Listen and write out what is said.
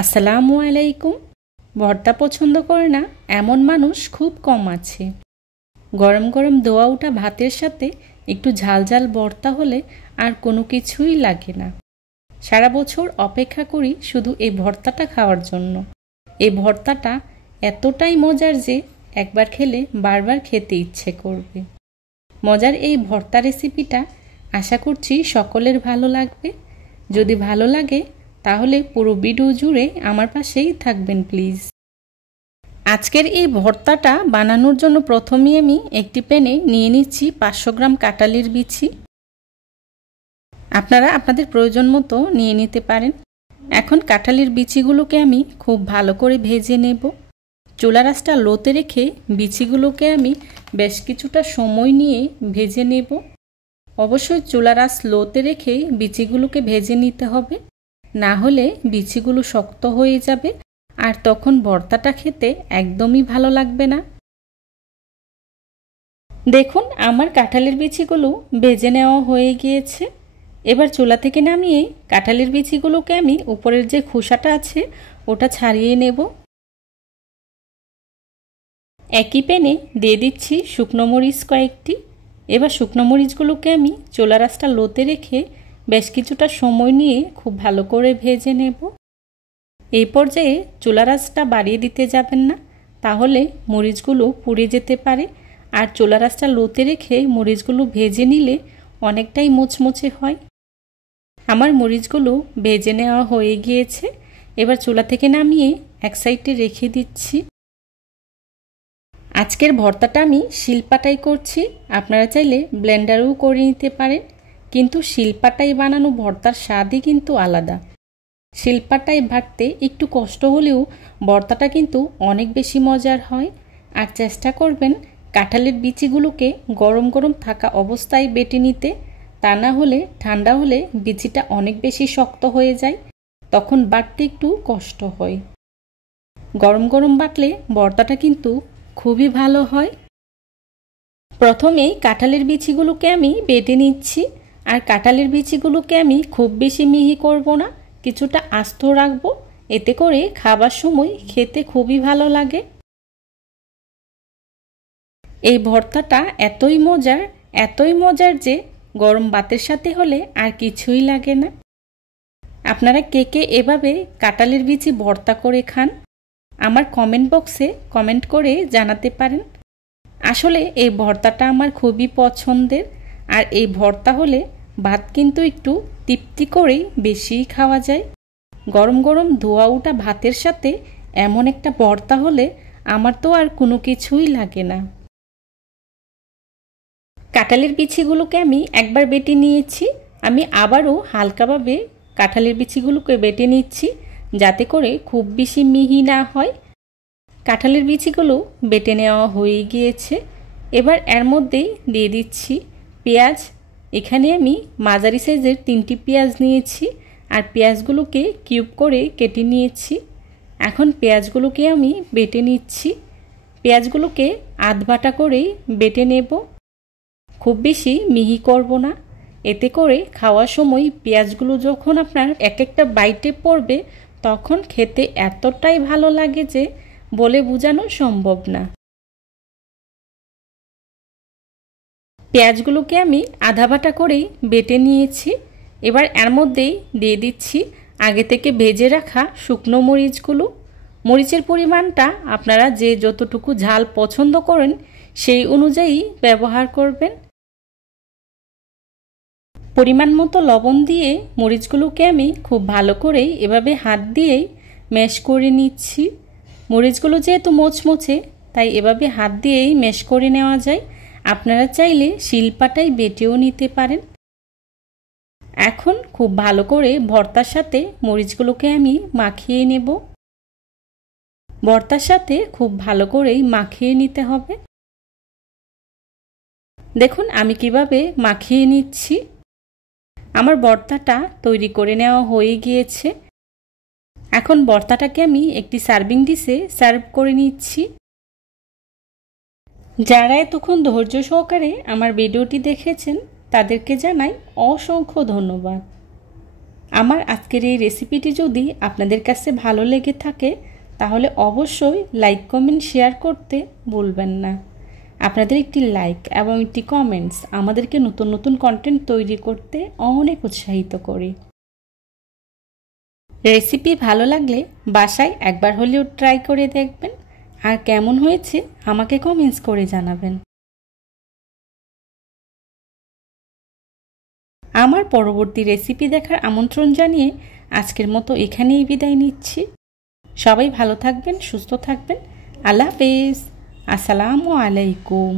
আসসালামু আলাইকুম। ভর্তা পছন্দ করে না এমন মানুষ খুব কম আছে। গরম গরম ধোয়া ওঠা ভাতের সাথে একটু ঝাল ঝাল ভর্তা হলে আর কোনো কিছুই লাগে না। সারা বছর অপেক্ষা করি শুধু এই ভর্তাটা খাওয়ার জন্য। এই ভর্তাটা এতটাই মজার যে একবার খেলে বারবার খেতে ইচ্ছে করবে। মজার এই ভর্তা রেসিপিটা আশা করছি সকলের ভালো লাগবে। যদি ভালো লাগে তাহলে পুরো ভিডিও জুড়ে আমার পাশেই থাকবেন প্লিজ। আজকের এই ভর্তাটা বানানোর জন্য প্রথমেই আমি একটি প্যানে নিয়ে নিচ্ছি 500 গ্রাম কাঁঠালের বিচি। আপনারা আপনাদের প্রয়োজন মতো নিয়ে নিতে পারেন। এখন কাঁঠালের বিচিগুলোকে আমি খুব ভালো করে ভেজে নেব। চুলার আঁচটা লোতে রেখে বিচিগুলোকে আমি বেশ কিছুটা সময় নিয়ে ভেজে নেব। অবশ্যই চুলার আঁচ লোতে রেখে বিচিগুলোকে ভেজে নিতে হবে, না হলে বিচিগুলো শক্ত হয়ে যাবে আর তখন ভর্তাটা খেতে একদমই ভালো লাগবে না। দেখুন আমার কাঁঠালের বিচিগুলো ভেজে নেওয়া হয়ে গিয়েছে। এবার চুলা থেকে নামিয়ে কাঁঠালের বিচিগুলোকে আমি উপরের যে খোসাটা আছে ওটা ছাড়িয়ে নেব। একই প্যানে দিয়ে দিচ্ছি শুকনো মরিচ কয়েকটি। এবার শুকনো মরিচগুলোকে আমি চুলার আঁচটা লোতে রেখে বেশ কিছুটা সময় নিয়ে খুব ভালো করে ভেজে নেব। এই পর্যায়ে চুলার আঁচটা বাড়িয়ে দিতে যাবেন না, তাহলে মরিচগুলো পুড়ে যেতে পারে। আর চুলার আঁচটা লোতে রেখে মরিচগুলো ভেজে নিলে অনেকটাই মুচমুচে হয়। আমার মরিচগুলো ভেজে নেওয়া হয়ে গিয়েছে। এবার চুলা থেকে নামিয়ে এক সাইডে রেখে দিচ্ছি। আজকের ভর্তাটা আমি শিলপাটাই করছি। আপনারা চাইলে ব্লেন্ডারেও করে নিতে পারেন, কিন্তু শিলপাটাই বানানো ভর্তার স্বাদই কিন্তু আলাদা। শিলপাটায় বাটতে একটু কষ্ট হলেও ভর্তাটা কিন্তু অনেক বেশি মজার হয়। আর চেষ্টা করবেন কাঁঠালের বিচিগুলোকে গরম গরম থাকা অবস্থায় বেটে নিতে, তা না হলে ঠান্ডা হলে বিচিটা অনেক বেশি শক্ত হয়ে যায়, তখন বাটতে একটু কষ্ট হয়। গরম গরম বাটলে ভর্তাটা কিন্তু খুবই ভালো হয়। প্রথমেই কাঁঠালের বিচিগুলোকে আমি বেটে নিচ্ছি। আর কাঁঠালের বিচিগুলোকে আমি খুব বেশি মিহি করব না, কিছুটা আস্ত রাখবো, এতে করে খাবার সময় খেতে খুবই ভালো লাগে। এই ভর্তাটা এতই মজার যে গরম ভাতের সাথে হলে আর কিছুই লাগে না। আপনারা কে কে এভাবে কাঁঠালের বিচি ভর্তা করে খান আমার কমেন্ট বক্সে কমেন্ট করে জানাতে পারেন। আসলে এই ভর্তাটা আমার খুবই পছন্দের। আর এই ভর্তা হলে ভাত কিন্তু একটু তৃপ্তি করেই বেশিই খাওয়া যায়। গরম গরম ধোয়া ওঠা ভাতের সাথে এমন একটা ভর্তা হলে আমার তো আর কোনো কিছুই লাগে না। কাঁঠালের বিচিগুলোকে আমি একবার বেটে নিয়েছি। আমি আবারও হালকাভাবে কাঁঠালের বিচিগুলোকে বেটে নিচ্ছি, যাতে করে খুব বেশি মিহি না হয়। কাঁঠালের বিচিগুলো বেটে নেওয়া হয়ে গিয়েছে। এবার এর মধ্যেই দিয়ে দিচ্ছি পেঁয়াজ। এখানে আমি মাঝারি সাইজের 3টি পেঁয়াজ নিয়েছি আর পেঁয়াজগুলোকে কিউব করে কেটে নিয়েছি। এখন পেঁয়াজগুলোকে আমি বেটে নিচ্ছি। পেঁয়াজগুলোকে আধ বাটা করেই বেটে নেব, খুব বেশি মিহি করব না। এতে করে খাওয়ার সময় পেঁয়াজগুলো যখন আপনার এক একটা বাইটে পড়বে তখন খেতে এতটাই ভালো লাগে যে বলে বোঝানো সম্ভব না। পেঁয়াজগুলোকে আমি আধা বাটা করেই বেটে নিয়েছি। এবার এর মধ্যেই দিয়ে দিচ্ছি আগে থেকে ভেজে রাখা শুকনো মরিচগুলো। মরিচের পরিমাণটা আপনারা যে যতটুকু ঝাল পছন্দ করেন সেই অনুযায়ী ব্যবহার করবেন। পরিমাণ মতো লবণ দিয়ে মরিচগুলোকে আমি খুব ভালো করেই এভাবে হাত দিয়েই ম্যাশ করে নিচ্ছি। মরিচগুলো যেহেতু মোচমোচে তাই এভাবে হাত দিয়েই ম্যাশ করে নেওয়া যায়। আপনারা চাইলে শিলপাটায় বেটেও নিতে পারেন। এখন খুব ভালো করে ভর্তার সাথে মরিচগুলোকে আমি মাখিয়ে নেব। ভর্তার সাথে খুব ভালো করেই মাখিয়ে নিতে হবে। দেখুন আমি কিভাবে মাখিয়ে নিচ্ছি। আমার ভর্তাটা তৈরি করে নেওয়া হয়ে গিয়েছে। এখন ভর্তাটাকে আমি একটি সার্ভিং ডিশে সার্ভ করে নিচ্ছি। যারা এতক্ষণ ধৈর্য সহকারে আমার ভিডিওটি দেখেছেন তাদেরকে জানাই অসংখ্য ধন্যবাদ। আমার আজকের এই রেসিপিটি যদি আপনাদের কাছে ভালো লেগে থাকে তাহলে অবশ্যই লাইক কমেন্ট শেয়ার করতে ভুলবেন না। আপনাদের একটি লাইক এবং একটি কমেন্টস আমাদেরকে নতুন নতুন কন্টেন্ট তৈরি করতে অনেক উৎসাহিত করে। রেসিপি ভালো লাগলে বাসায় একবার হলেও ট্রাই করে দেখবেন, আর কেমন হয়েছে আমাকে কমেন্টস করে জানাবেন। আমার পরবর্তী রেসিপি দেখার আমন্ত্রণ জানিয়ে আজকের মতো এখানেই বিদায় নিচ্ছি। সবাই ভালো থাকবেন, সুস্থ থাকবেন। আল্লাহ হাফেজ। আসসালামু আলাইকুম।